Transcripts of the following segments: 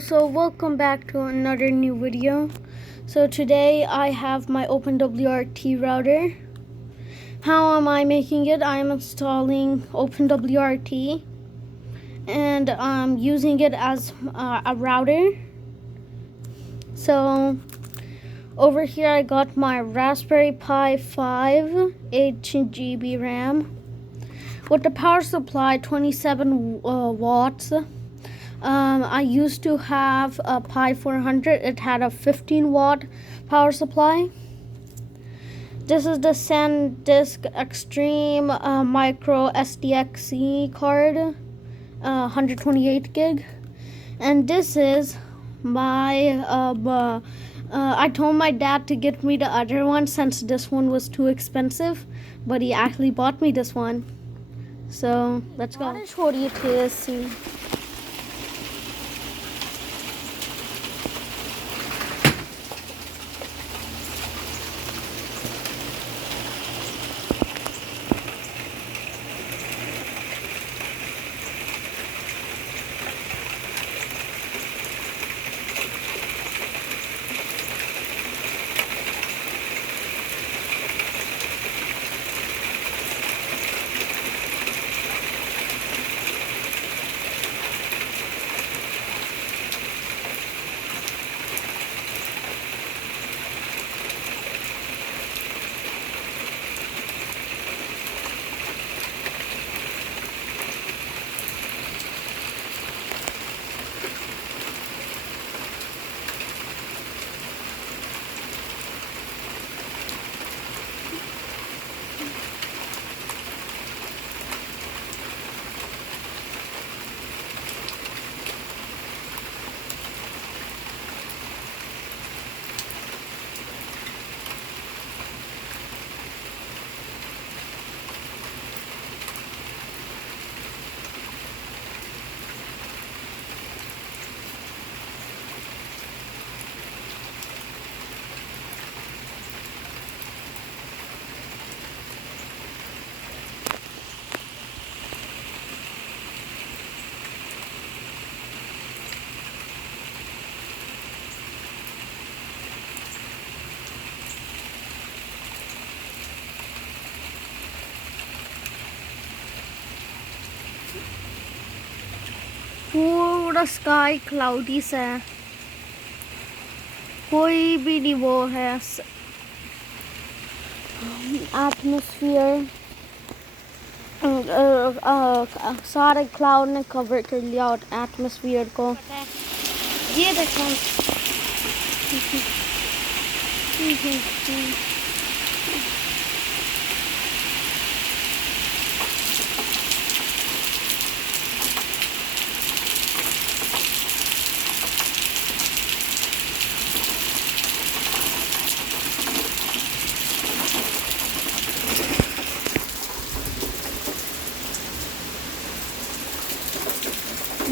So welcome back to another new video. So today I have my OpenWRT router. How am I making it? I am installing OpenWRT and I'm using it as a router. So over here I got my Raspberry Pi 5, 8 GB RAM with the power supply 27 watts. I used to have a Pi 400. It had a 15 watt power supply. This is the SanDisk Extreme Micro SDXC card, 128 gig. And this is my, I told my dad to get me the other one since this one was too expensive, but he actually bought me this one. So let's go. पूरा sky cloudy सा है, कोई भी नहीं वो है atmosphere, सारे cloud ने कवर कर लिया और एटमॉस्फेयर को ये देखो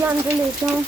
अंदर लेता हूँ।